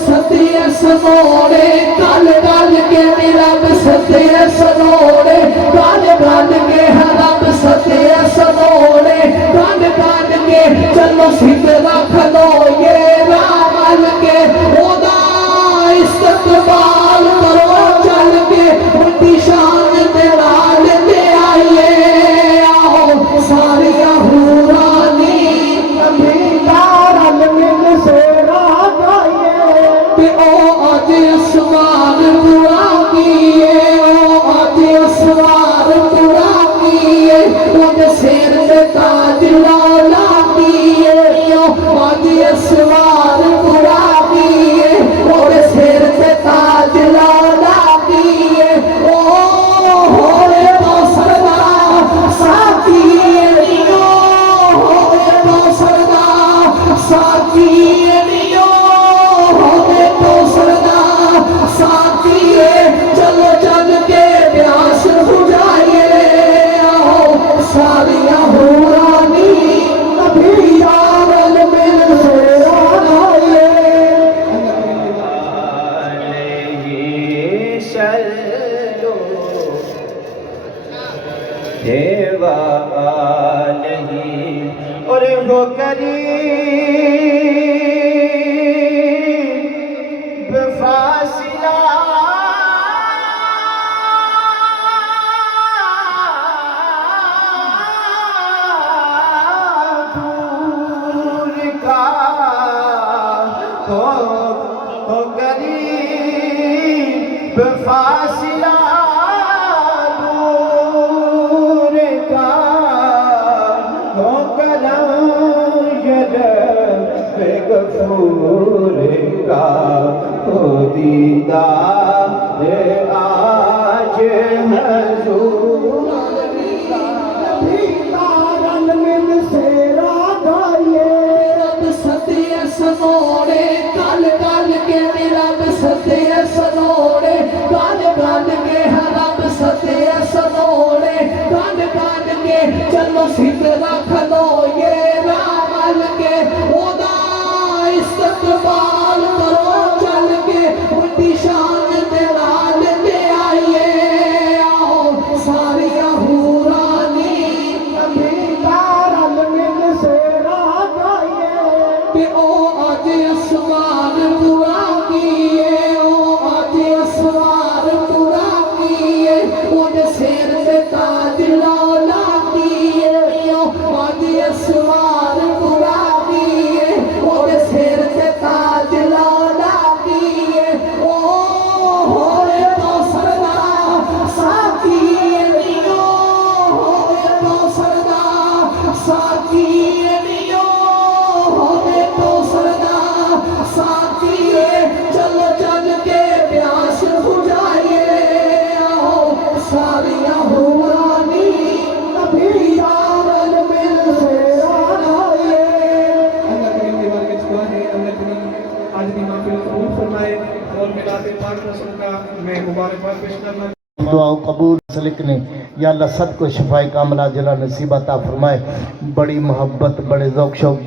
सतिया सनोरे गल गल के रब सतिया सनोरे गल गल के रब सतिया सनोरे गल गल के चलो सिद्ध रख लो ये रामल के ओदा इस्तकबाल करो चल के उनकी शान दे लाल दे आइए आओ सारिया हुरानी कभी तारल मिल से रात आइए कि ओ आज असवार पूरा किए ओ आज असवार पूरा किए उन शेर से ताज लाला किए ओ आज असवार पूरा किए और शेर से ताज लाला किए ओ होए तो सरदार साथी लियो होए तो सरदार साथी लियो होए तो सरदार साथी चलो चल के प्यास बुझाइए आओ सारिया हुरानी कभी यारल मिल से आइए देवा नहीं और वो करीब फासिला दूर का हो करीब फासिला गफूर का हो दीदार आज हजूर तारन मिल से रागाए रब सतिया सनोरे गल गल के रब सतिया सनोरे गल गल के रब सतिया सनोरे गल गल के चलो सिद्ध रख लो ये रामल के ओदा इस्तकबाल करो चल के उनकी शान दे लाल दे आइए आओ सारिया हुरानी कभी तारल मिल से रात आइए कि ओ आज असवार पूरा किए ओ आज असवार पूरा किए उन शेर से ताज लाला किए ओ आज असवार पूरा किए उन शेर से ताज लाला किए ओ होए तो सरदार साथी लियो होए तो सरदार साथी लियो होए तो सरदार साथी चलो चल के प्यास बुझाइए आओ सारिया हुरानी कभी यारल मिल से आइए आज भी महफिल कबूल फरमाए और मिलाद पाक रसूल का मैं मुबारकबाद पेश करना दुआओं कबूल सलिक ने या अल्लाह सबको शफाए कामला जला नसीब अता फरमाए। बड़ी मोहब्बत बड़े ज़ौक़ शौक़